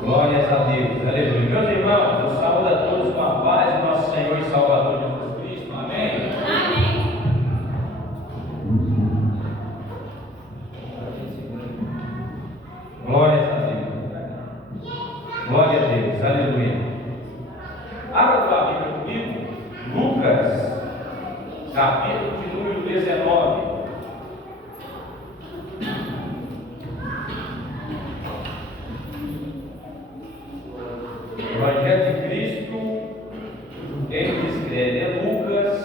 Glórias a Deus, aleluia. Meus irmãos, eu saúdo a todos com a paz do nosso Senhor e Salvador Jesus Cristo, amém? Amém. Glórias a Deus, glória a Deus, aleluia. Abra a tua Bíblia comigo, Lucas, capítulo de número 19. Evangelho de Cristo, ele escreve, é Lucas,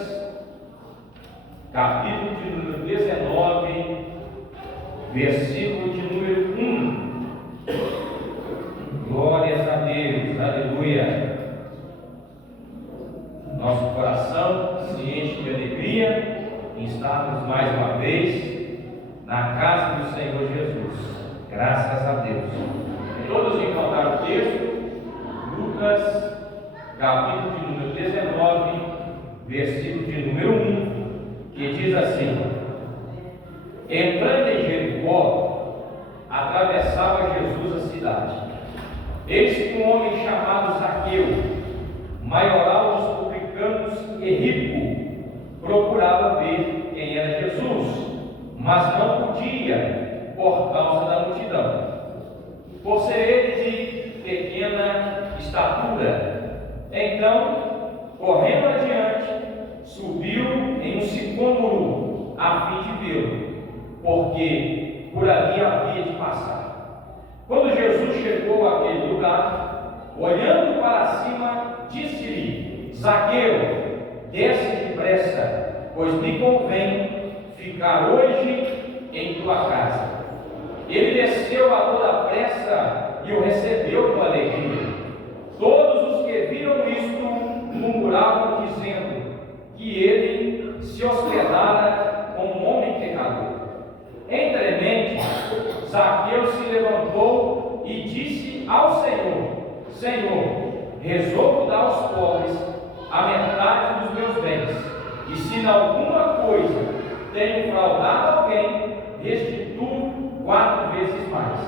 capítulo de número 19, versículo de número 1. Glórias a Deus, aleluia. Nosso coração se enche de alegria em estarmos mais uma vez na casa do Senhor Jesus. Graças a Deus. Todos encontraram o texto? Lucas, capítulo de número 19, versículo de número 1, que diz assim: entrando em Jericó, atravessava Jesus a cidade. Eis que um homem chamado Zaqueu, maioral dos publicanos e rico, procurava ver quem era Jesus, mas não podia por causa da multidão, por ser ele de pequena estatura. Então, correndo adiante, subiu em um sicômoro a fim de vê-lo, porque por ali havia de passar. Quando Jesus chegou àquele lugar, olhando para cima, disse-lhe: Zaqueu, desce depressa, pois me convém ficar hoje em tua casa. Ele desceu a toda pressa e o recebeu com alegria. Todos os que viram isto murmuravam, dizendo que ele se hospedara com um homem pecador. Entremente, Zaqueu se levantou e disse ao Senhor: Senhor, resolvo dar aos pobres a metade dos meus bens, e se em alguma coisa tenho fraudado alguém, restituo 4 vezes mais.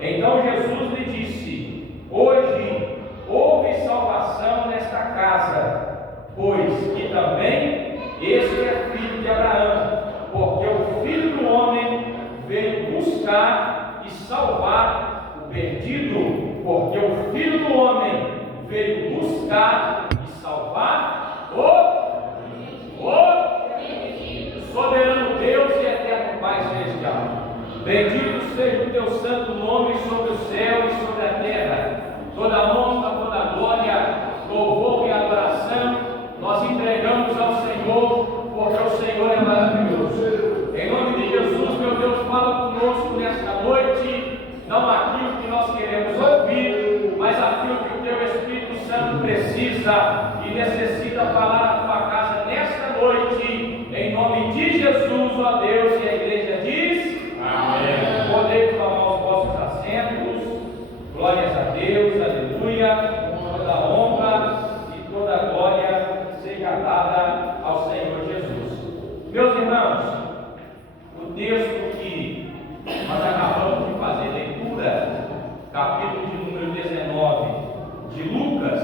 Então Jesus lhe disse: hoje houve salvação nesta casa, pois que também este é filho de Abraão, porque o Filho do Homem veio buscar e salvar o perdido, porque o Filho do Homem veio buscar e salvar o soberano Deus e eterno Pai celestial. Bendito seja o teu santo nome sobre o céu e sobre a terra. Toda honra, toda glória, louvor e adoração nós entregamos ao Senhor, porque o Senhor é maravilhoso. Em nome de Jesus, meu Deus, fala conosco nesta noite, não aquilo que nós queremos ouvir, mas aquilo que o teu Espírito Santo precisa e necessita falar na tua casa nesta noite. Em nome de Jesus, ó Deus, e a igreja diz: amém. Podemos tomar os vossos assentos. Glórias a Deus, aleluia. Toda honra e toda glória seja dada ao Senhor Jesus. Meus irmãos, o texto que nós acabamos de fazer leitura, capítulo de número 19 de Lucas,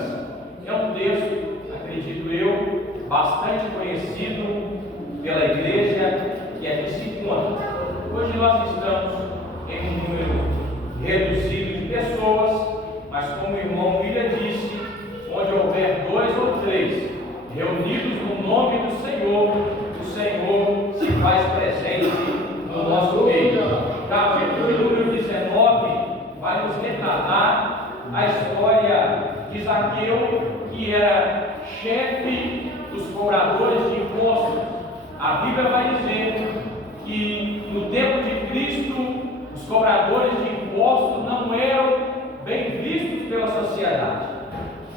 é um texto, acredito eu, bastante conhecido pela igreja, que é de 5 anos. Hoje nós estamos em um número reduzido de pessoas, mas como o irmão William disse, onde houver 2 ou 3 reunidos no nome do Senhor, o Senhor se faz presente no nosso meio. Capítulo número 19 vai nos retratar a história de Zaqueu, que era chefe dos cobradores de impostos. A Bíblia vai dizer que no tempo de Cristo os cobradores de impostos não eram bem vistos pela sociedade.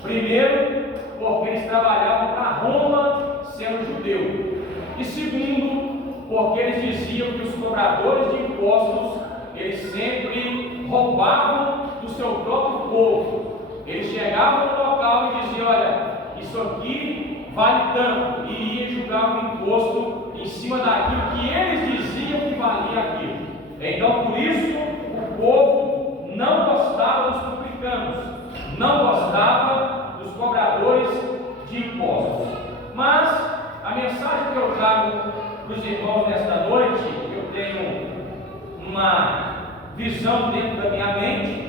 Primeiro, porque eles trabalhavam para Roma sendo judeu, e segundo, porque eles diziam que os cobradores de impostos eles sempre roubavam do seu próprio povo. Eles chegavam no local e diziam: olha, isso aqui vale tanto, e ia julgar o imposto em cima daquilo que eles diziam que valia aquilo. Então, por isso, publicanos, não gostava dos cobradores de impostos. Mas a mensagem que eu trago para os irmãos nesta noite, eu tenho uma visão dentro da minha mente,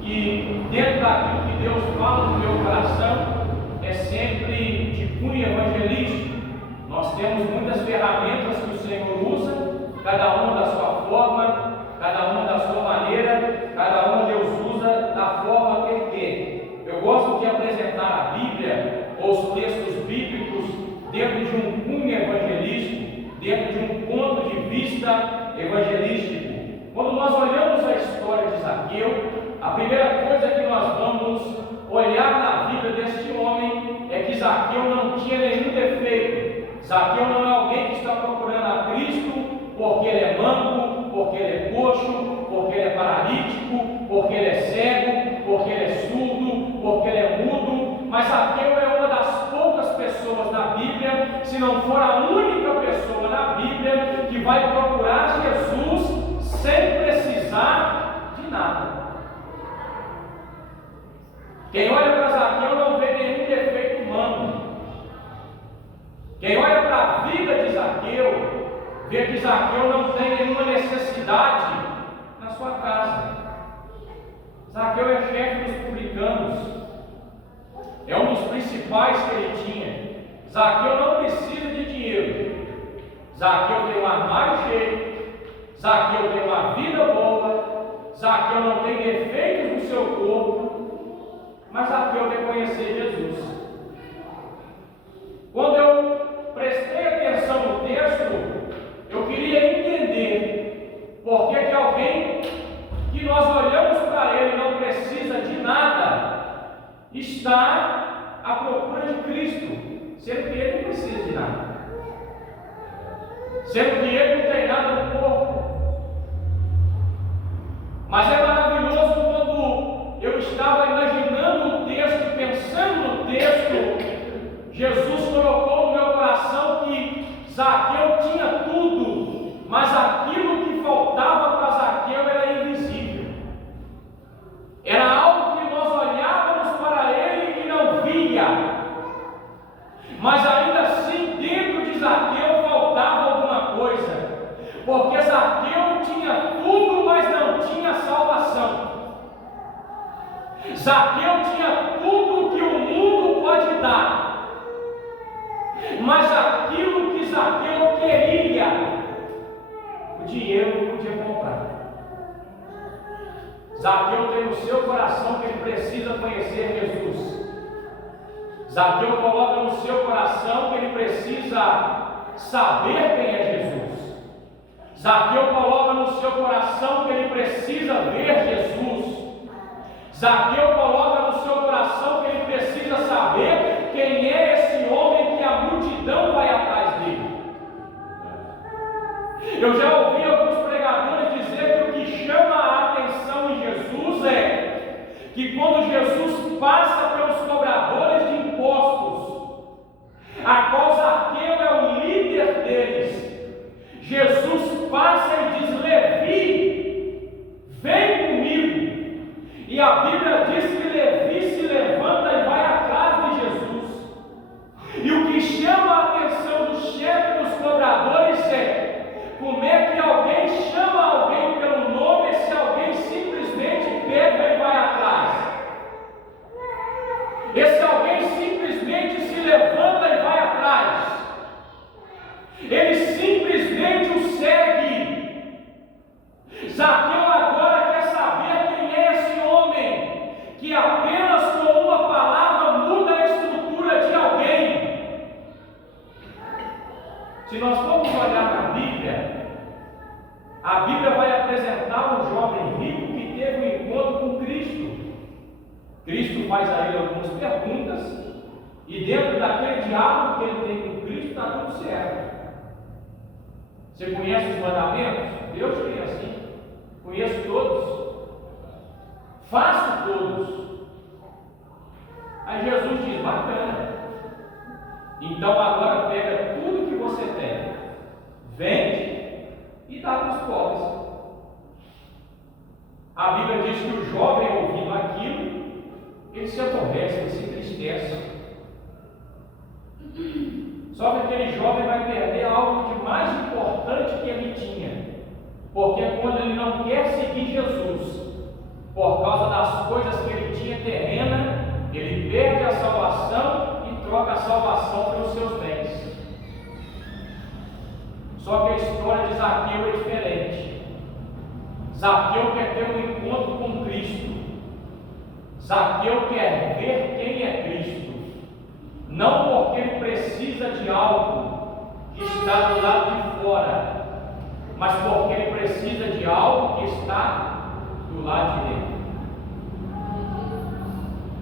e dentro daquilo que Deus fala no meu coração, é sempre de cunho evangelístico. Nós temos muitas ferramentas que o Senhor usa, cada uma da sua forma, cada uma da sua maneira, cada uma Deus usa da forma que Ele quer. Eu gosto de apresentar a Bíblia ou os textos bíblicos dentro de um cunho evangelístico, dentro de um ponto de vista evangelístico. Quando nós olhamos a história de Zaqueu, a primeira coisa que nós vamos olhar na vida deste homem é que Zaqueu não tinha nenhum defeito. Zaqueu não é alguém que está procurando a Cristo porque ele é manco, porque ele é coxo, porque ele é paralítico, porque ele é cego, porque ele é surdo, porque ele é mudo. Mas Zaqueu é uma das poucas pessoas na Bíblia, se não for a única pessoa na Bíblia, que vai procurar Jesus sem precisar de nada. Quem olha para Zaqueu não vê nenhum defeito humano. Quem olha para a vida de Zaqueu, vê que Zaqueu não tem nenhuma necessidade na sua casa. Zaqueu é chefe dos publicanos, é um dos principais que ele tinha. Zaqueu não precisa de dinheiro. Zaqueu tem um armário cheio. Zaqueu tem uma vida boa. Zaqueu não tem defeitos no seu corpo. Mas Zaqueu quer conhecer Jesus. Quando eu prestei atenção no texto, eu queria entender por que alguém que nós olhamos para ele e não precisa de nada, está à procura de Cristo, sendo que ele não precisa de nada, sendo que ele não tem nada no corpo. Mas é maravilhoso quando eu estava imaginando o texto, pensando no texto, Jesus colocou no meu coração que Zaqueu tinha tudo, mas aquilo que faltava para Zaqueu era invisível. Era algo que nós olhávamos para ele e não via, mas ainda assim dentro de Zaqueu faltava alguma coisa, porque Zaqueu tinha tudo, mas não tinha salvação. Zaqueu tinha tudo que o mundo pode dar, mas aquilo que Zaqueu queria, o dinheiro não podia comprar. Zaqueu tem no seu coração que ele precisa conhecer Jesus. Zaqueu coloca no seu coração que ele precisa saber quem é Jesus. Zaqueu coloca no seu coração que ele precisa ver Jesus. Zaqueu coloca no seu coração que ele precisa saber quem é esse homem que a multidão vai atrás dele. Eu já ouvi alguns pregadores dizer que o que chama a atenção em Jesus é que quando Jesus passa pelos cobradores de impostos, a qual Zaqueu é o líder deles, Jesus passa e diz: Levi, vem comigo. E a Bíblia diz que Levi se levanta e vai atrás de Jesus. E o que chama a atenção do chefe dos cobradores é como é que alguém chama alguém pelo nome se alguém simplesmente pega e vai atrás. Esse alguém simplesmente se levanta e vai atrás. Ele simplesmente o segue. Zaqueu agora quer saber quem é esse homem que apenas com uma palavra muda a estrutura de alguém. Se nós formos olhar na Bíblia, a Bíblia vai apresentar um jovem rico que teve um encontro com Cristo. Cristo faz a ele algumas perguntas e dentro daquele diálogo que ele tem com Cristo está tudo certo. Você conhece os mandamentos? Deus tem assim. Conheço todos. Faço todos. Aí Jesus diz: bacana. Então agora pega tudo que você tem, vende e dá para os pobres. A Bíblia diz que o jovem, ouvindo aquilo, ele se aborrece, ele se entristece. Só que aquele jovem vai perder algo de mais importante que ele tinha, porque quando ele não quer seguir Jesus, por causa das coisas que ele tinha terrena, ele perde a salvação e troca a salvação pelos seus bens. Só que a história de Zaqueu é diferente. Zaqueu quer ter um encontro com Cristo. Zaqueu quer ver quem é Cristo, não porque ele precisa de algo que está do lado de fora, mas porque ele precisa de algo que está do lado de dentro.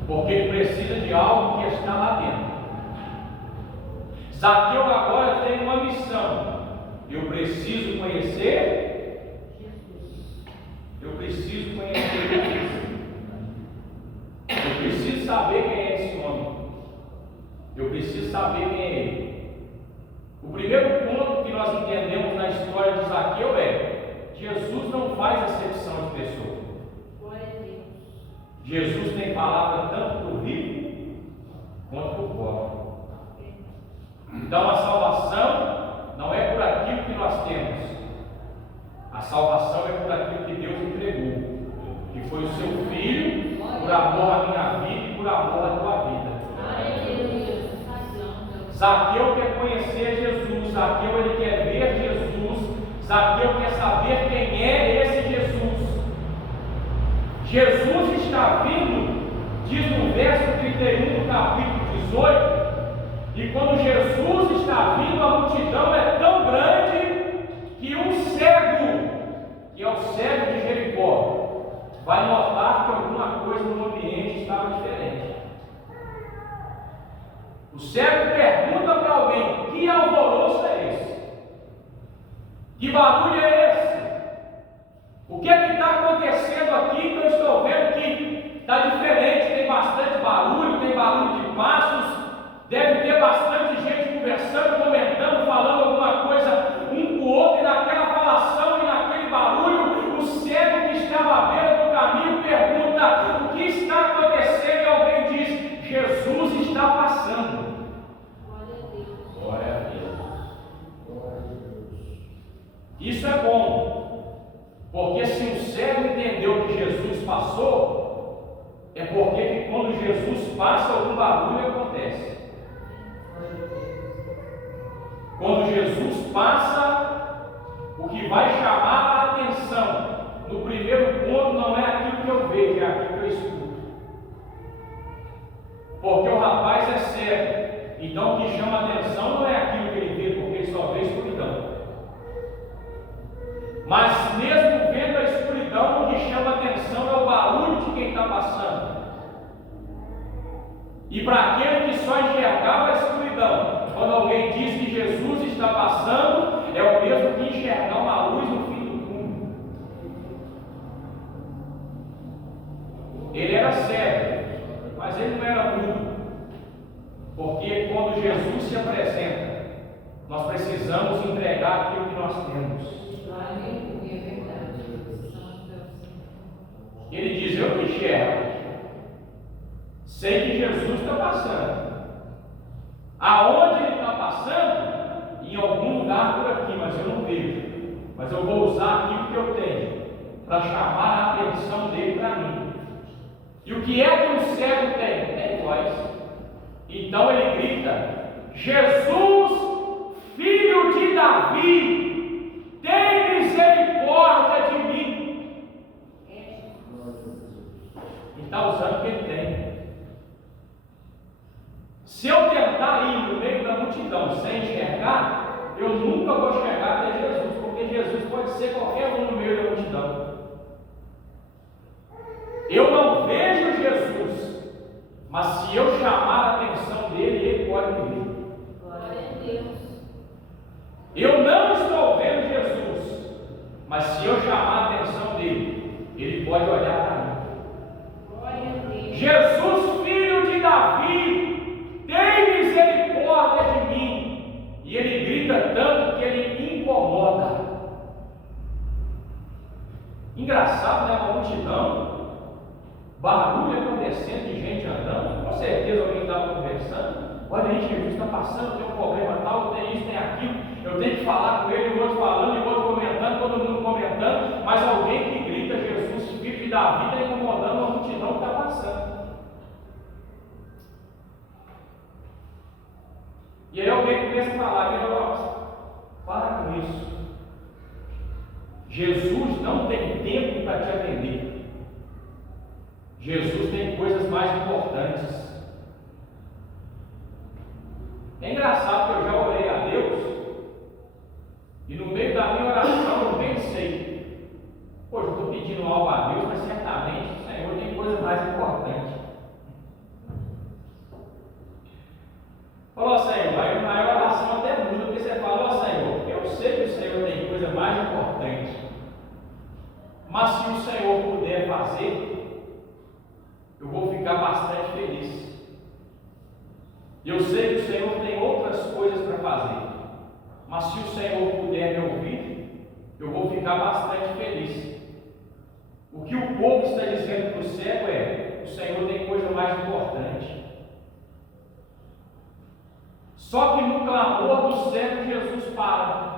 Porque ele precisa de algo que está lá dentro. Zaqueu agora tem uma missão. Eu preciso conhecer Jesus. Eu preciso conhecer Jesus. Eu preciso saber quem é esse homem. Eu preciso saber quem é ele. O primeiro ponto que nós entendemos na história de Zaqueu é: Jesus não faz acepção de pessoas. Jesus tem palavra tanto para o rico quanto para o pobre. Então a salvação não é por aquilo que nós temos. A salvação é por aquilo que Deus entregou, que foi o seu Filho, por amor à minha vida e por amor à tua vida. Zaqueu quer conhecer Jesus, Zaqueu ele quer ver Jesus, Zaqueu quer saber quem é esse Jesus. Jesus está vindo, diz no verso 31 do capítulo 18, e quando Jesus está vindo, a multidão é tão grande que um cego, que é o cego de Jericó, vai notar que alguma coisa no ambiente estava diferente. O cego pergunta para alguém: que alvoroço é esse? Que barulho é esse? O que é que está acontecendo aqui que eu estou vendo que está diferente? Tem bastante barulho, tem barulho de passos, deve ter bastante gente conversando, comentando, falando alguma coisa um com o outro, e naquela falação e naquele barulho, o cego que estava à beira do caminho pergunta: o que está acontecendo? E alguém diz: Jesus está passando. Glória a Deus. Isso é bom, porque se o cego entendeu que Jesus passou, é porque quando Jesus passa, algum barulho acontece. Quando Jesus passa, o que vai chamar a atenção no primeiro ponto não é aquilo que eu vejo, é aquilo que eu escuto. Porque o rapaz é cego, então o que chama a atenção não é aquilo que ele vê, porque ele só vê escuridão. Mas mesmo vendo a escuridão, o que chama a atenção é o barulho de quem está passando. E para aquele que só enxergava a escuridão, quando alguém diz que Jesus está passando, é o mesmo que enxergar uma luz no fim do túnel. Ele era cego, mas ele não era mudo. Porque quando Jesus se apresenta, nós precisamos entregar aquilo que nós temos. Ele diz: eu não enxergo, sei que Jesus está passando. Aonde ele está passando? Em algum lugar por aqui, mas eu não vejo. Mas eu vou usar aquilo que eu tenho para chamar a atenção dele para mim. E o que é que um cego tem? Tem voz. Então ele grita: Jesus, filho de Davi, tem misericórdia de mim. E está usando o que ele tem. Se eu tentar ir no meio da multidão sem enxergar, eu nunca vou chegar até Jesus, porque Jesus pode ser qualquer um no meio da multidão. Eu não vejo Jesus, mas se eu chamar a atenção dele, ele pode me ver. Glória a Deus. Eu não estou vendo Jesus, mas se eu chamar a atenção dele, ele pode olhar para mim. Glória a Deus. Jesus, filho de Davi, tem misericórdia de mim. E ele grita tanto que ele incomoda. Engraçado, né? Uma multidão, barulho acontecendo, de gente andando, com certeza alguém estava conversando. Olha aí, Jesus está passando, tem um problema tal, tem isso, tem aquilo, eu tenho que falar com ele, o outro falando, e o outro comentando, todo mundo comentando, mas alguém que grita Jesus, Filho de Davi, está incomodando uma multidão que está passando. E aí alguém começa a falar, para com isso. Jesus não tem tempo para te atender. Jesus tem coisas mais importantes. É engraçado que eu já orei a Deus e no meio da minha oração eu pensei, poxa, eu estou pedindo algo a Deus, mas certamente o Senhor tem coisa mais importante. Falou, Senhor, aí na oração até muda, porque você fala, Senhor, eu sei que o Senhor tem coisa mais importante, mas se o Senhor puder fazer, eu vou ficar bastante feliz. Eu sei que o Senhor tem outras coisas para fazer, mas se o Senhor puder me ouvir, eu vou ficar bastante feliz. O que o povo está dizendo para o cego é: o Senhor tem coisa mais importante. Só que no clamor do cego, Jesus para.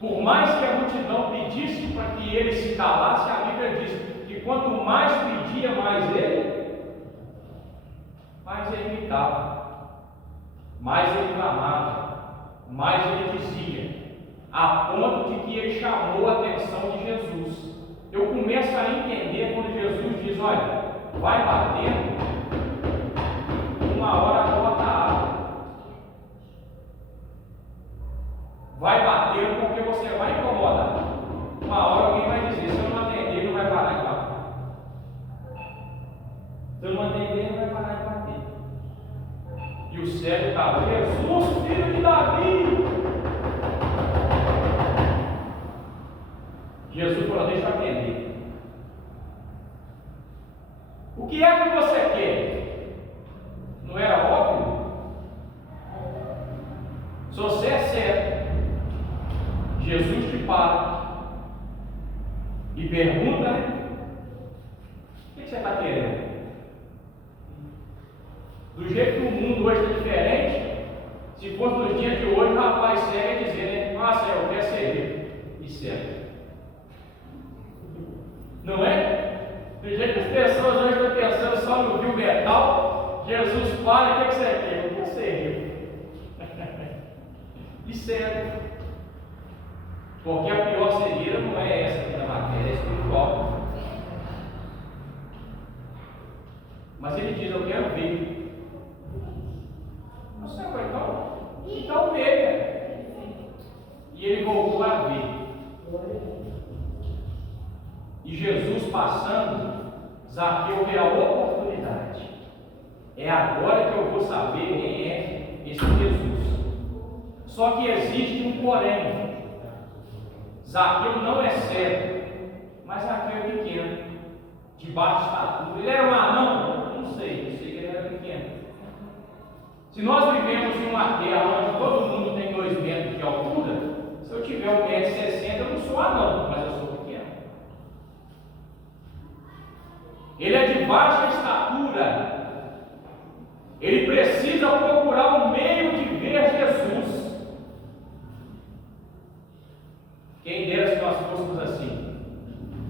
Por mais que a multidão pedisse para que ele se calasse, a Bíblia diz que quanto mais pedia, mais ele gritava, mais ele clamava, mais ele dizia, a ponto de que ele chamou a atenção de Jesus. Eu começo a entender quando Jesus diz: olha, vai batendo, uma hora a porta abre. Vai batendo porque você vai incomodar. Uma hora alguém vai dizer: se eu não atender, não vai parar de bater. Se eu não atender, não vai parar de bater. E o cego estava: Jesus, filho de Davi. Jesus falou: deixa eu atender. O que é que você quer? Não era óbvio? Se você é cego, Jesus te para e pergunta, né? O que você está querendo? Do jeito que o mundo hoje está diferente, se fosse nos dias de hoje, o rapaz cego ia dizer, né? Nossa, eu quero ser e cego. Não é? Do jeito que as pessoas hoje estão pensando só no viu metal, Jesus para, o que você quer? Eu quero ser e cego. Porque a pior cegueira não é essa aqui da matéria, é espiritual. Mas ele diz: eu quero ver. Você vai então veja. E ele voltou a ver. E Jesus passando, Zaqueu vê a oportunidade. É agora que eu vou saber quem é esse Jesus. Só que existe um porém. Zaqueu não é cego, mas Zaqueu é pequeno, de baixa estatura. Ele era um anão? Não sei que ele era pequeno. Se nós vivemos em uma terra onde todo mundo tem 2 metros de altura, se eu tiver 1,60 m, eu não sou anão, mas eu sou pequeno. Ele é de baixa estatura. Ele precisa procurar um meio de ver Jesus. Quem dera se nós fôssemos assim,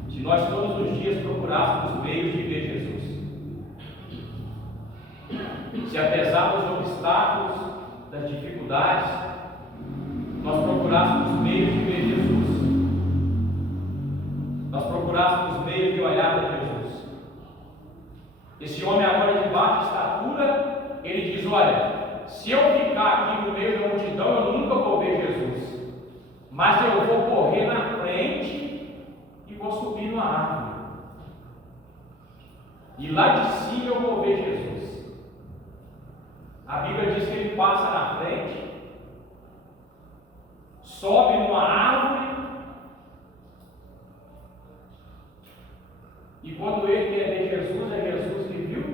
se nós todos os dias procurássemos meios de ver Jesus. Se apesar dos obstáculos, das dificuldades, nós procurássemos meios de ver Jesus. Nós procurássemos meios de olhar para Jesus. Esse homem agora de baixa estatura, ele diz: olha, se eu ficar aqui no meio da multidão, eu nunca vou ver Jesus. Mas eu vou correr na frente e vou subir numa árvore. E lá de cima eu vou ver Jesus. A Bíblia diz que ele passa na frente, sobe numa árvore, e quando ele quer ver Jesus, é Jesus que viu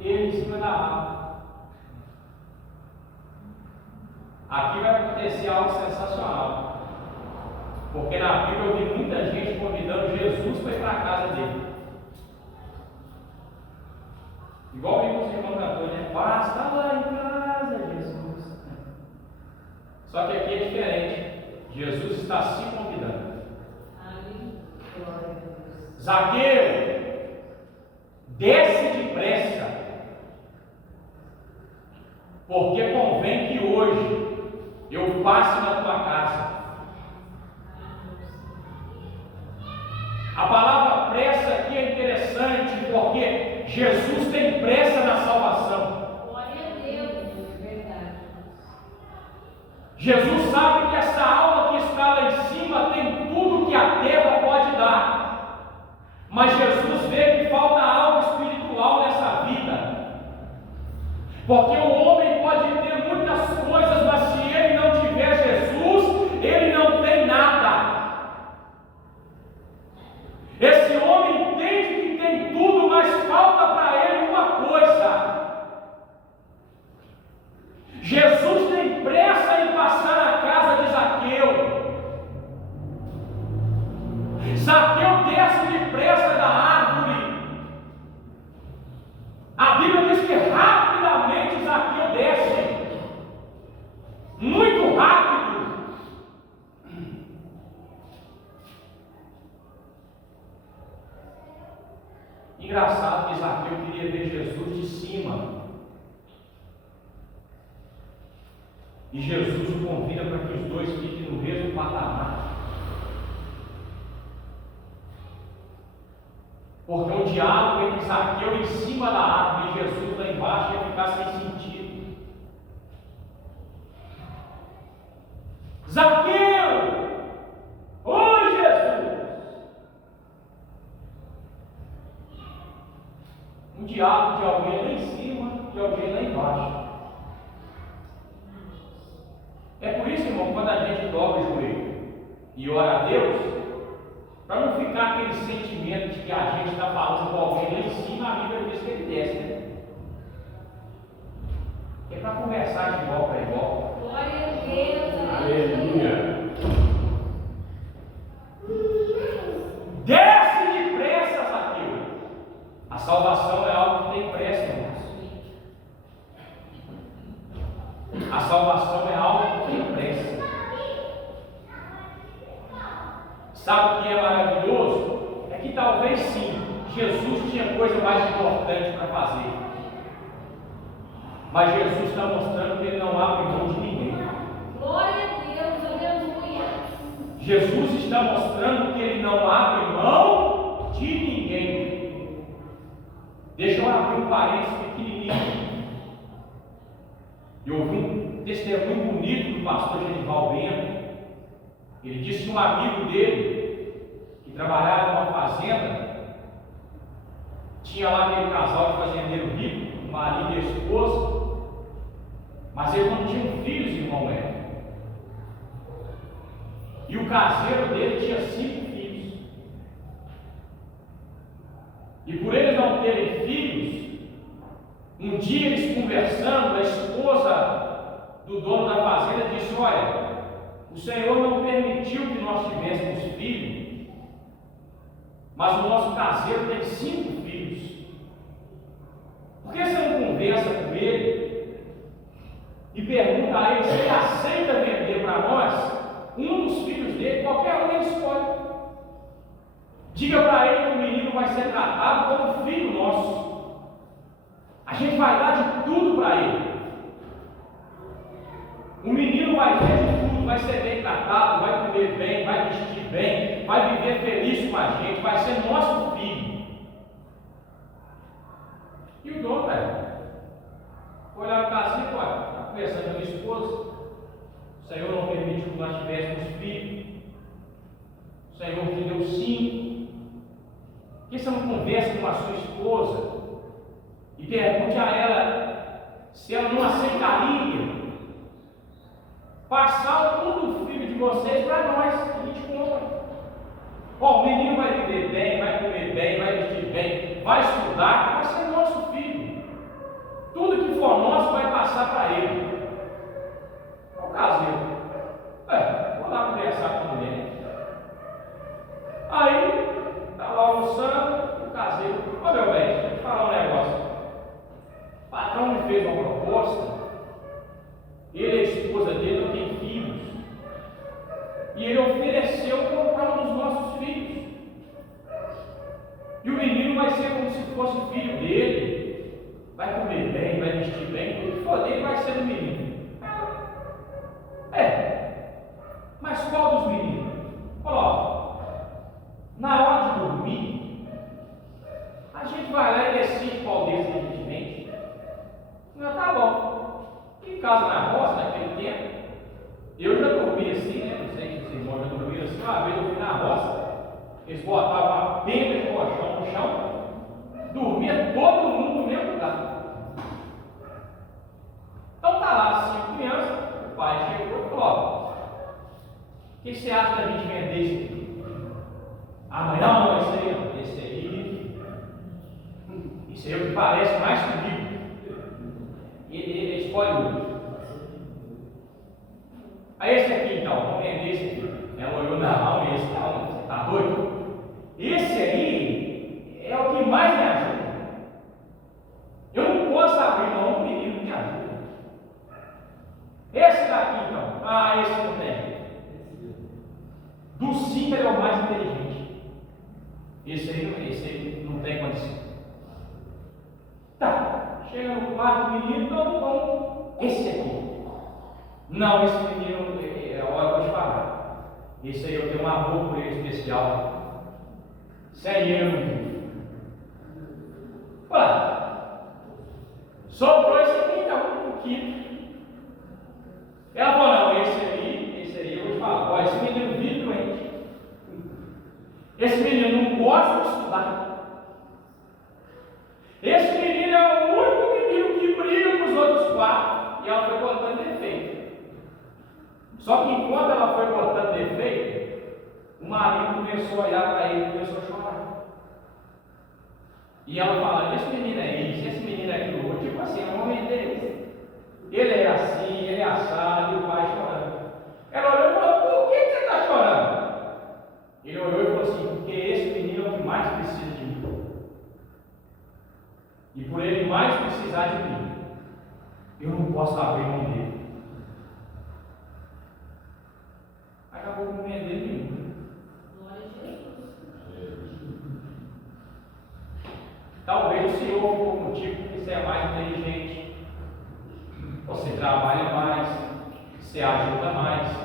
ele em cima da árvore. Aqui vai acontecer algo sensacional. Porque na Bíblia eu vi muita gente convidando Jesus para ir para a casa dele. Igual vimos os irmãos cantou, né? Basta lá em casa, Jesus. Só que aqui é diferente. Jesus está se convidando. Zaqueu, desce depressa, porque convém que hoje eu passe na tua casa. A palavra pressa aqui é interessante, porque Jesus tem pressa na salvação. Glória a Deus, verdade. Jesus sabe que essa alma que está lá em cima tem tudo que a terra pode dar, mas Jesus vê que falta algo espiritual nessa vida, porque o homem pode ter muitas coisas, mas se ele não tiver Jesus, ele não tem nada. Esse homem entende que tem tudo, mas falta para ele uma coisa. Jesus tem pressa em passar na casa de Zaqueu. Zaqueu desce depressa da árvore. A Bíblia diz que rapidamente Zaqueu desce. Muito rápido. Engraçado que Zaqueu queria ver Jesus de cima. E Jesus o convida para que os dois fiquem no mesmo patamar. Porque um diálogo entre Zaqueu em cima da árvore e Jesus lá embaixo ia ficar sem sentido. Zaqueu! Oi, Jesus! Um diálogo de alguém lá em cima e alguém lá embaixo. É por isso, irmão, quando a gente dobra o joelho e ora a Deus, para não ficar aquele sentimento de que a gente está falando com alguém lá em cima, a Bíblia diz que ele desce, né? É para conversar de igual para igual. Glória a Deus, Aleluia! Desce depressa, Zaqueu. A salvação é algo que tem pressa, irmãos. A salvação é algo que tem pressa. Sabe o que é maravilhoso? É que talvez sim, Jesus tinha coisa mais importante para fazer. Mas Jesus está mostrando que ele não abre mão de ninguém. glória a Deus, aleluia. Jesus está mostrando que ele não abre mão de ninguém. Deixa eu abrir um parênteses pequenininho. Eu ouvi um testemunho bonito do pastor Genival Bento. Ele disse que um amigo dele, que trabalhava numa fazenda, tinha lá aquele casal de fazendeiro rico, o marido e a esposa, mas eles não tinham filhos, irmão Hélio. E o caseiro dele tinha 5 filhos. E por eles não terem filhos, um dia eles conversando, a esposa do dono da fazenda disse: olha, o Senhor não permitiu que nós tivéssemos filhos, mas o nosso caseiro tem 5 filhos. Por que você não conversa com ele e pergunta a ele se ele aceita vender para nós um dos filhos dele, qualquer um ele escolhe. Diga para ele que o menino vai ser tratado como filho nosso. A gente vai dar de tudo para ele. O menino vai ter de tudo, vai ser bem tratado, vai comer bem, vai vestir bem, vai viver feliz com a gente, vai ser nosso filho. E o dono, foi lá no casinho, olha, está conversando com a minha esposa, o Senhor não permitiu que nós tivéssemos filho, o Senhor te deu 5. Por que você não conversa com a sua esposa e pergunte a ela se ela não aceitaria passar um do filho de vocês para nós, a gente compra. O menino vai viver bem, vai comer bem, vai vestir bem, vai estudar, vai ser nosso filho. Tudo que for nosso vai passar para ele. Olha o caseiro. Vou lá conversar com a mulher. Aí, estava almoçando, o caseiro, ô meu bem, deixa eu te falar um negócio. O patrão me fez uma proposta, ele e a esposa dele não têm filhos, e ele ofereceu comprar um dos nossos filhos. E o menino vai ser como se fosse o filho dele, vai comer bem, vai vestir bem, tudo que for dele vai ser do menino. Mas qual dos meninos? Ó, na hora de dormir, a gente vai lá e decide qual deles a gente mente. Não, tá bom. Em casa na roça, naquele tempo, eu já dormi assim, né? Não sei se os irmãos já dormiram assim. Uma vez eu fui na roça, eles botavam uma penca de colchão no chão, dormia todo mundo no mesmo lugar. Então tá lá as 5 crianças, o pai chegou e falou: o que você acha da gente vender isso aqui? Ah, mas não, esse aí é o que parece mais comigo. Ele escolhe um. Aí esse aqui então, vamos vender esse aqui. Ela olhou, não, esse não, você tá doido? Esse aí é o que mais me ajuda. Eu não posso abrir mão, o menino me ajuda. Esse daqui então, esse não tem. Dos 5 ele é o mais inteligente. Esse aí não tem condição. Tá, chega no quarto menino, então, esse aqui. Não, esse menino, eu vou te falar. Esse aí eu tenho um amor por ele especial. Sem ele. Ué, sobrou esse aqui então, o quinto. Ela falou: não, esse aí eu vou te falar. Ó, esse menino vive doente. Esse menino não gosta de estudar. Esse menino é o único menino que briga com os outros 4. E ela foi contando defeito. Só que enquanto ela foi botando defeito, o marido começou a olhar para ele e começou a chorar. E ela falando: esse menino é isso, esse menino é aquilo outro. Tipo assim, é um homem dele. Ele é assim, ele é assado, e o pai chorando. Ela olhou e falou: por que você está chorando? Ele olhou e falou assim: porque esse menino é o que mais precisa de mim. E por ele mais precisar de mim, eu não posso abrir mão dele. Acabou com dele nenhum. Glória a Jesus. Talvez o Senhor ficou contigo porque você é mais inteligente, você trabalha mais, você ajuda mais,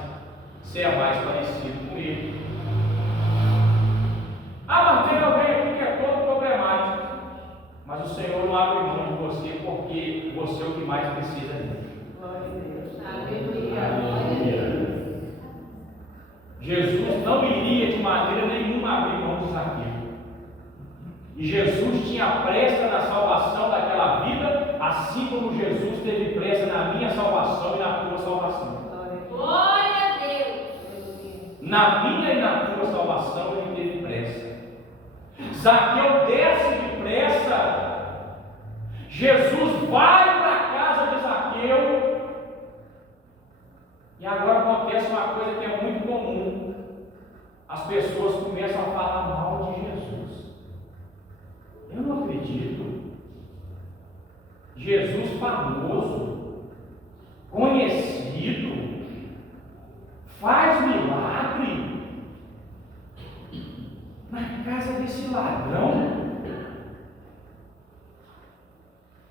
você é mais parecido com ele. Mas tem alguém aqui que é todo problemático, mas o Senhor não abre mão de você porque você é o que mais precisa dele. Glória a Deus. Aleluia. Glória a Deus. Jesus não iria de maneira nenhuma abrir mão de Zaqueu. E Jesus tinha pressa na salvação daquela vida, assim como Jesus teve pressa na minha salvação e na tua salvação. Glória a Deus. Na minha e na tua salvação ele teve pressa. Zaqueu desce depressa. Jesus vai para a casa de Zaqueu. E agora acontece uma coisa que é muito comum. As pessoas começam a falar mal de Jesus. Eu não acredito. Jesus famoso, conhecido, faz milagre na casa desse ladrão,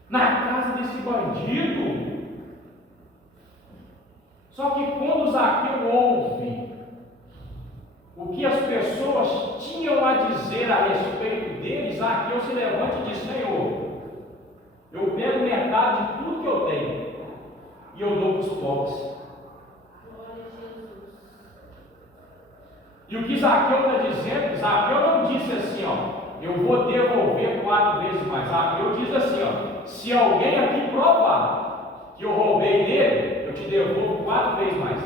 na casa desse bandido. Só que quando Zaqueu ouve o que as pessoas tinham a dizer a respeito dele, Zaqueu se levanta e diz: Senhor, eu pego metade de tudo que eu tenho e eu dou para os pobres. Glória a Jesus. E o que Zaqueu está dizendo, Zaqueu não disse assim, eu vou devolver 4 vezes mais. Zaqueu diz assim, se alguém aqui provar que eu roubei dele, eu te devolvo 4 vezes mais.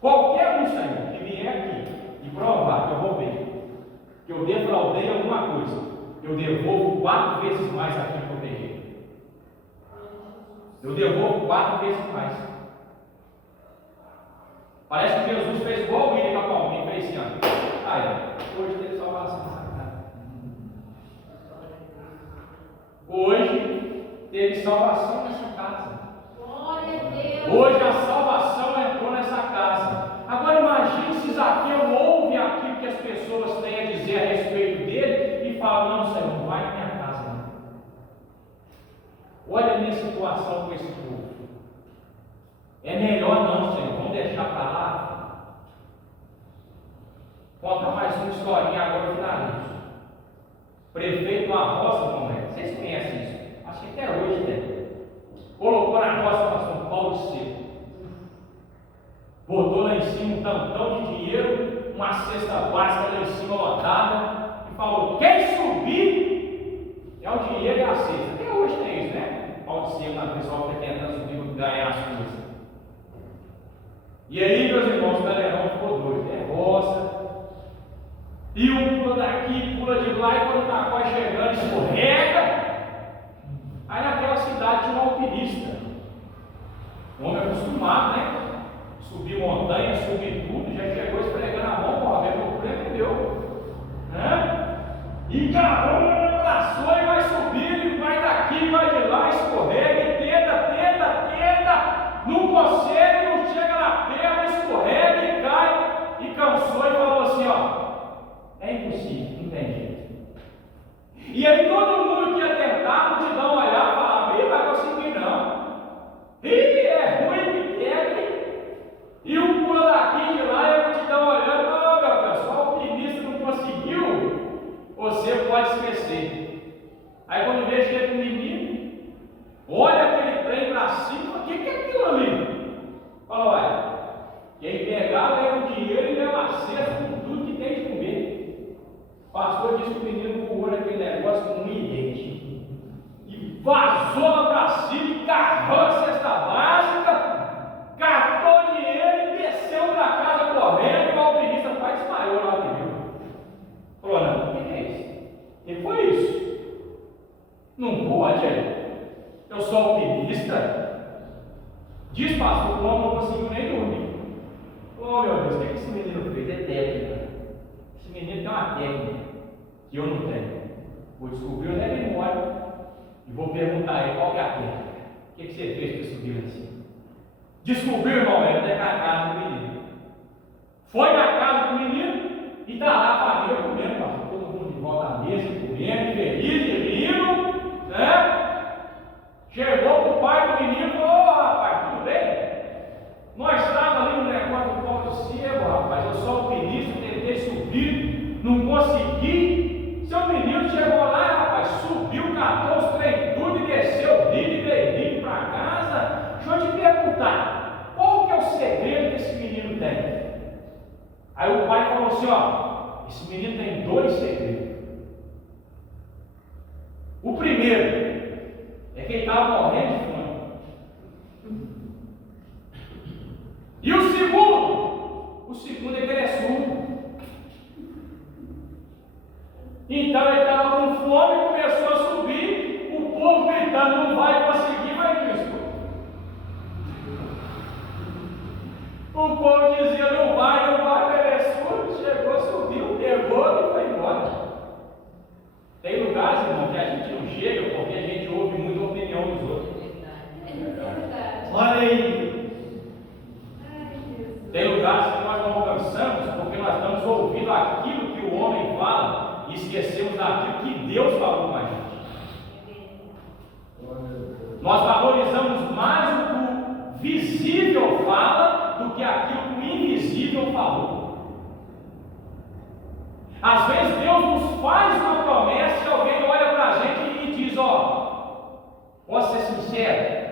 Qualquer um, Senhor, que vier aqui e provar que eu roubei, que eu defraudei alguma coisa, eu devolvo 4 vezes mais aquilo que eu peguei. Eu devolvo 4 vezes mais. Parece que Jesus fez igual ele com a palminha, fez salvação nessa casa. Glória a Deus. Hoje a salvação entrou nessa casa. Agora imagine se Zaqueu ouve aquilo que as pessoas têm a dizer a respeito dele e fala: não, Senhor, não vai na minha casa não. Olha a minha situação com esse povo. É melhor não, Senhor, vamos deixar para lá. Conta mais uma historinha agora, finalizo. Prefeito da roça, como é? Vocês conhecem isso? Acho que até hoje tem. Colocou na roça para São Paulo de Seco. Botou lá em cima um tantão de dinheiro, uma cesta básica lá em cima lotada, e falou: quem subir é o dinheiro e a cesta. Até hoje tem isso, né? Pode ser uma pessoa que tentando subir para ganhar as coisas. E aí, meus irmãos, o galerão ficou doido. É roça. E um pula daqui, pula de lá, e quando está quase chegando, escorrega. Aí naquela cidade tinha um alpinista. Um homem acostumado, né? Subir montanha, subir tudo, já chegou esfregando a mão, ó, meu problema é meu. Né? E caramba, abraçou e vai subindo, e vai daqui, vai de lá, escorrega, e tenta, não consegue, não chega na perna, escorrega e cai, e cansou e falou assim: ó, é impossível, não tem jeito. E aí todo mundo que ia tentar, a multidão olhar e falar: meio vai conseguir não. E é ruim que quebre. E um pula daqui de lá e a multidão olhando: não, meu Deus, só o ministro não conseguiu, você pode esquecer. Aí quando vê, chega o menino, olha aquele trem para cima: o que é aquilo ali? Fala: olha, quem pegar leva o dinheiro e leva a cesta com tudo que tem de comer. O pastor disse que o menino voou naquele negócio com um idente e vazou lá para cima e carregou a cesta básica, catou o dinheiro e desceu para casa correndo. E o alpinista quase desmaiou lá que viu. Falou: não, o que é isso? E foi isso. Não pode, eu sou alpinista. Diz, pastor, o homem não conseguiu nem dormir. Oh, meu Deus, o que esse menino fez? É técnica. Esse menino tem uma técnica que eu não tenho. Vou descobrir onde ele mora e vou perguntar a ele qual que é a técnica. O que você fez para subir assim? Descobriu, irmão, ele até na casa do menino. Foi na casa do menino e está lá a família comendo, pastor, todo mundo de volta à mesa, comendo, feliz e rindo, né? Chegou para o pai do menino e falou: ô, rapaz, tudo bem? Nós estávamos ali no negócio do pau do sebo, rapaz. Eu sou alpinista, tentei subir, não consegui. Seu menino chegou lá, rapaz, subiu, catou os trem tudo e desceu o rio e veio para casa. Deixa eu te perguntar, qual que é o segredo que esse menino tem? Aí o pai falou assim: ó, esse menino tem dois segredos. O primeiro é que ele estava morrendo de fome. E o segundo é que ele é surdo. Então ele estava com fome e começou a subir, o povo gritando: não vai conseguir, vai Cristo. O povo dizia: não vai, ele é surdo. Chegou, subiu, pegou e foi embora. Tem lugares, irmão, que a gente não chega porque a gente ouve muita opinião dos outros. Olha aí. Tem lugares que nós não alcançamos porque nós estamos ouvindo aquilo que o homem fala e esquecemos daquilo que Deus falou com a gente. Nós valorizamos mais o que o visível fala do que aquilo que o invisível falou. Às vezes Deus nos faz uma promessa e alguém olha para a gente e diz: ó, posso ser sincero?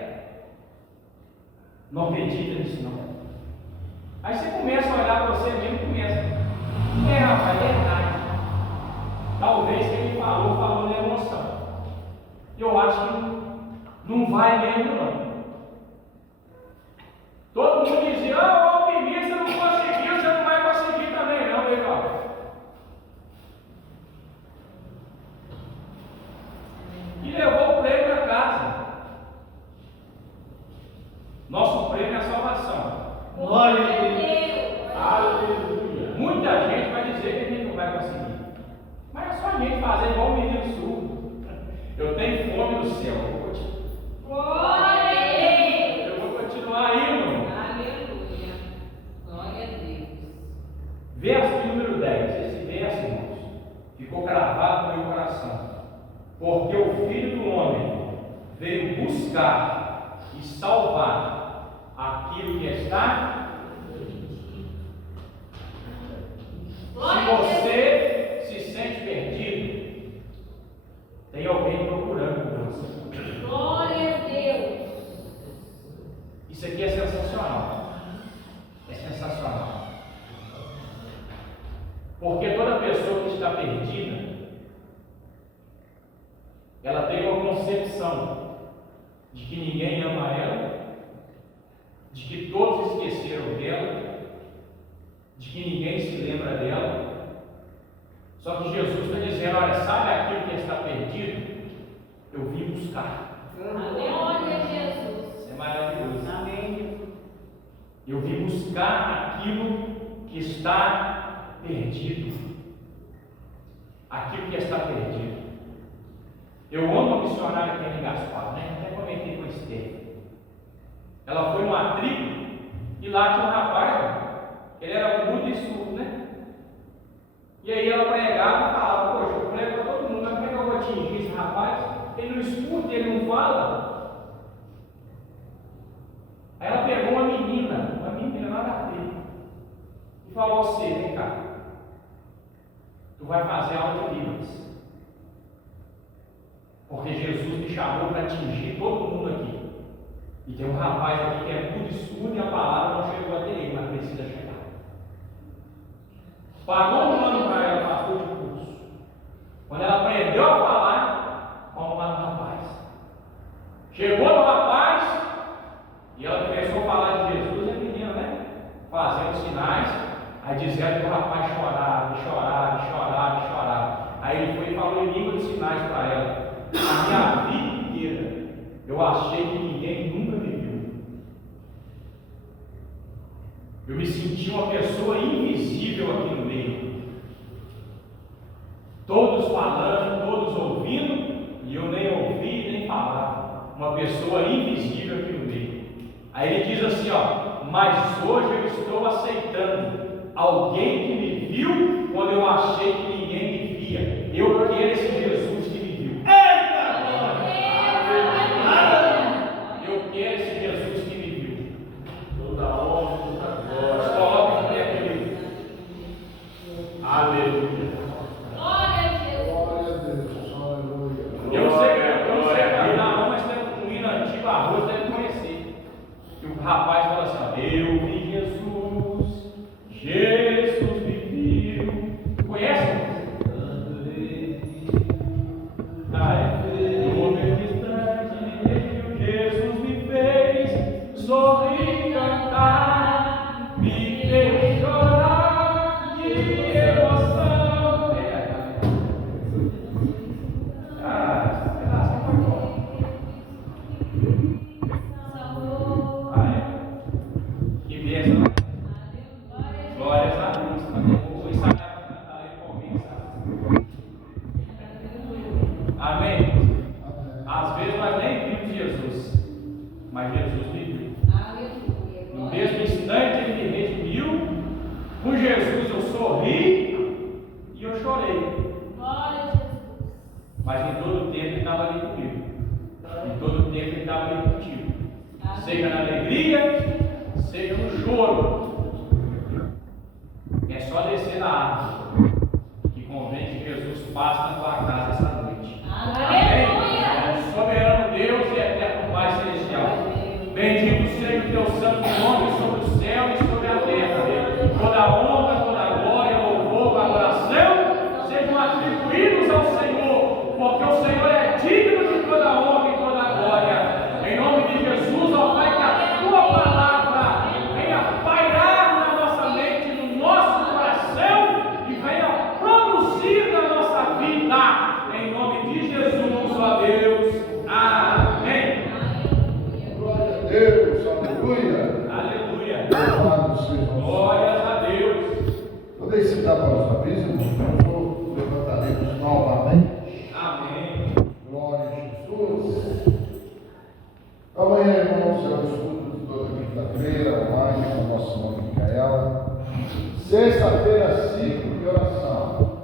Não acredita nisso não. Aí você começa a olhar para você mesmo e começa: rapaz, é verdade. Talvez quem me falou na emoção. Eu acho que não vai mesmo não. Todo mundo dizia: o alpinista não conseguiu, você não vai conseguir também não, legal. E levou o prêmio para casa. Nosso prêmio é a salvação. Glória a Deus. Aleluia. Muita gente vai dizer que a gente não vai conseguir. Mas é só a gente fazer igual o menino surdo. Eu tenho fome no céu. Glória a Deus. Eu vou continuar aí, irmão. Aleluia. Glória a Deus. Verso número 10. Esse verso, irmãos, ficou gravado no meu coração. Porque o Filho do Homem veio buscar e salvar aquilo que está. Se você se sente perdido, tem alguém procurando por você. Glória a Deus. Isso aqui é sensacional. É sensacional. Porque toda pessoa que está perdida, ela tem uma concepção de que ninguém ama ela, de que todos esqueceram dela, de que ninguém se lembra dela. Só que Jesus está dizendo: olha, sabe aquilo que está perdido? Eu vim buscar. Glória a Jesus. Isso é maravilhoso. Amém. Eu vim buscar aquilo que está perdido. Aquilo que está perdido. Eu amo a missionária Kelly Gaspar, né? Até comentei com a Esther. Ela foi numa tribo e lá tinha um rapaz, ele era mudo e surdo, né? E aí ela pregava e falava: poxa, eu prego para todo mundo, mas como é que eu vou atingir esse rapaz? Ele não escuta, ele não fala. Aí ela pegou uma menina lá da tribo, e falou assim: vem cá, tu vai fazer aula de Bíblias. Porque Jesus me chamou para atingir todo mundo aqui. E tem um rapaz aqui que é tudo escuro e a palavra não chegou até ele, mas precisa chegar. Pagou um ano para ela, passou de curso. Quando ela aprendeu a falar, vamos lá no rapaz. Chegou no rapaz e ela começou a falar de Jesus, e a menina, né? Fazendo sinais, aí dizendo que o rapaz chorava, chorava, chorava, chorava. Aí ele foi e falou em língua de sinais para ela. A minha vida inteira eu achei que ninguém nunca me viu. Eu me senti uma pessoa invisível aqui no meio. Todos falando, todos ouvindo, e eu nem ouvi nem falava. Uma pessoa invisível aqui no meio. Aí ele diz assim, ó: mas hoje eu estou aceitando alguém que me viu quando eu achei que ninguém me via. Eu quero esse Jesus que me viu. Eu quero esse Jesus que me viu. Toda honra, toda glória. Coloque de pé comigo. Aleluia. Glória a Jesus. Eu não sei cantar, não, mas tem um hino antigo, arroz deve conhecer. Que o rapaz fala assim: ó, eu vi Jesus, Jesus me viu. Conhece? No momento distante, Jesus me fez sorrir, cantar, me fez chorar de emoção. Esse pedaço foi bom. Que bênção, né? Glórias a Deus. Vou ensaiar para cantar aí com alguém, sabe? Amém? Às vezes nós nem vimos Jesus, mas Jesus me viu. No mesmo instante ele me redimiu. Com Jesus eu sorri e eu chorei. Glória a Jesus. Mas em todo tempo ele estava ali comigo. Em todo tempo ele estava ali contigo. Seja na alegria, seja no choro. É só descer na árvore que convém que Jesus passe na tua casa essa noite. Aleluia. Soberano Deus e eterno Pai Celestial, bendito seja o teu santo nome sobre o céu e sobre a terra. Toda honra, toda glória, louvor, adoração sejam atribuídos ao Senhor, porque o Senhor é digno de toda honra e toda glória. Em nome de Jesus, ó Pai, que a tua palavra venha pairar na nossa mente, no nosso coração, e Sexta-feira, ciclo de oração.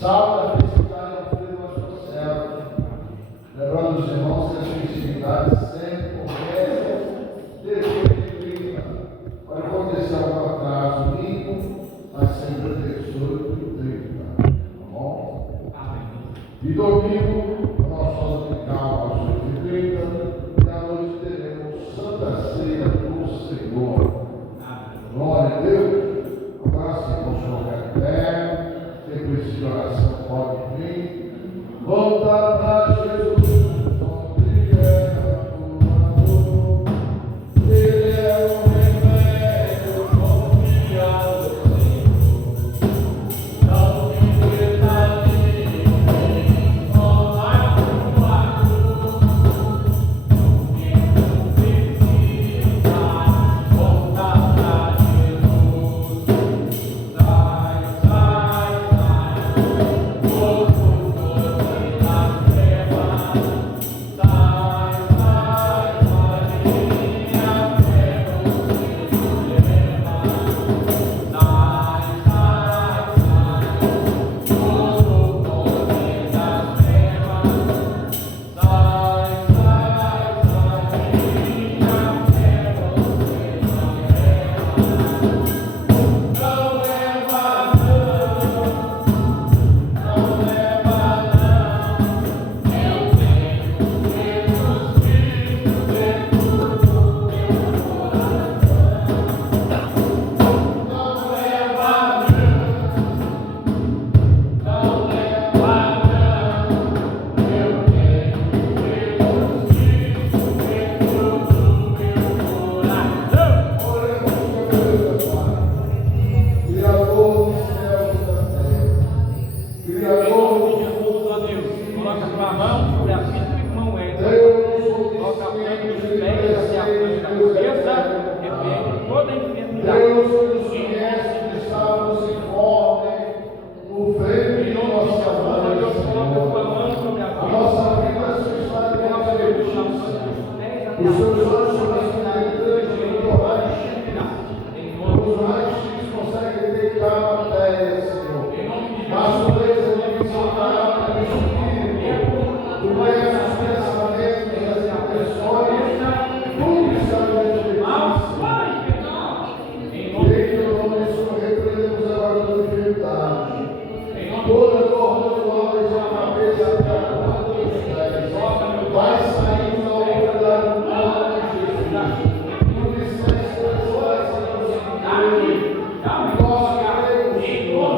Sábado, a festividade ao filho do nosso céu. Lembrando os irmãos que as festividades sempre começam depois de clima. Pode acontecer algum atraso mínimo, mas sempre 18h30. Tá bom? E domingo, nós vamos ficar às 8h30 e à noite teremos Santa Ceia do Senhor. Glória a Deus. Agora sim, vamos colocar em pé. Quem precisa de oração pode vir. Volta para Jesus. Ele é o remédio confiável, Senhor. Não me detalhe, só vai provar. Não me precisa voltar para Jesus. Sai, sai, sai. Todo poder na treva. Sai, sai, sai. Minha treva se leva. Sai, sai, sai. Todo poder na treva. Sai, sai, sai. Minha treva se leva. Não leva não, não leva não. Eu tenho Jesus Cristo dentro do meu coração. Não leva não, não leva não. Eu tenho Jesus Cristo dentro do meu coração. Oremos com Deus, Pai. Criador dos céus e da terra. Em Criador nome de Jesus, ó Deus, coloca a tua mão sobre a vida do irmão Wendel. Deus, Coloca a frente dos pés até a frente da cabeça, repreende toda a enfermidade. Deus que nos conhece, que estamos informe no freio Em de nome de nossa Jesus, ó Deus, vida, coloca a tua Senhor. mão sobre a A vida. nossa vida se está Coloca dentro Deus, de a ti, mão Senhor. dos pés até a Os seus frente olhos da estão cabeça. penetrando no raio-x. Em nome Os raios-x conseguem detectar a matéria, Senhor. de Jesus. Mas tu vês a divisão da alma e do espírito. Tu vês os pensamentos, as impressões, tudo está diante de ti, Senhor. Em nome de Em nome do Senhor, repreendemos agora toda enfermidade. Em nome Toda dor dos olhos, a cabeça até a ponta dos pés. Vai saindo da autoridade do nome de Jesus. Tudo isso é expressões, Senhor. Nós queremos, Senhor,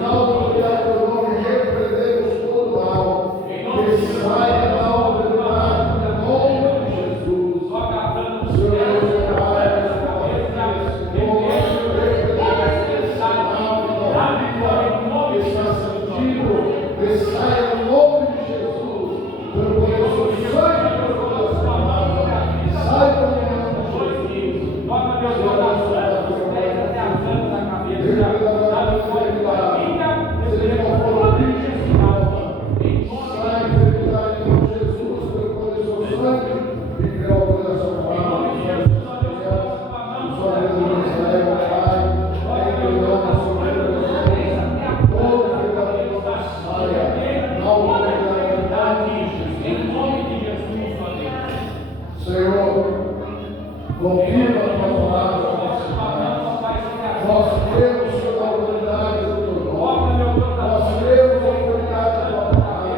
na autoridade do nome, repreendemos todo mal. Que saia da autoridade do nome de Jesus. Senhor Deus, Pai, nesse nome, repreendemos esse mal da vida que está sentido, que saia no nome de Jesus. Pelo poder do sangue de Deus, sai do nome de Jesus. Toca Deus, toca a planta dos pés até a planta da cabeça. Dá vitória para a vida, Seja qual for o bicho que alma, sai da enfermidade em nome de Jesus, pelo poder do seu sangue, e pela operação do Pai. Os olhos de Israel, Pai, em teu nome, sobre o toda enfermidade do nosso saia, na autoridade de Jesus. Em nome de Jesus, ó Deus. Senhor, confirma a tua palavra na nossa vida. Nós cremos sobre a autoridade do teu nome. Nós cremos na autoridade da tua palavra.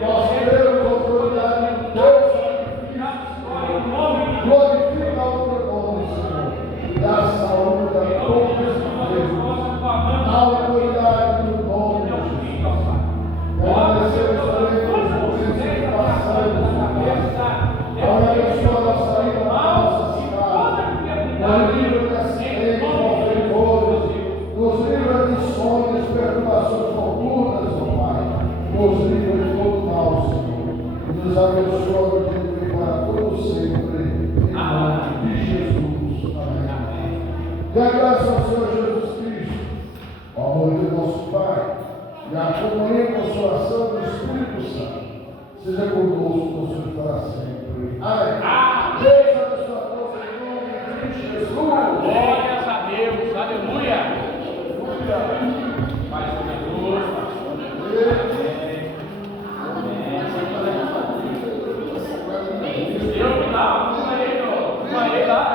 Nós cremos na autoridade do teu sacrifício. Glorifica o teu nome, Senhor. E dá saúde a todos os mesmos. Na autoridade do nome de Jesus. Agradecemos também pelos momentos que passamos, Pai. Olha, abençoa a nossa vida, a nossa cidade. Nos livra de acidentes malfeitores. Nos livra de sonhos, perturbações noturnas, ó Pai. Nos livra de todo mal, Senhor. E nos abençoa no dia do bem para todos sempre. Em nome de Jesus. Amém. Dê graças ao Senhor Jesus Cristo, ao amor de nosso Pai, e a comunhão e consolação do Espírito Santo, seja conosco para sempre. Amém. Deus abençoe a todos em nome de Jesus. Glórias a Deus, aleluia. Pai Jesus,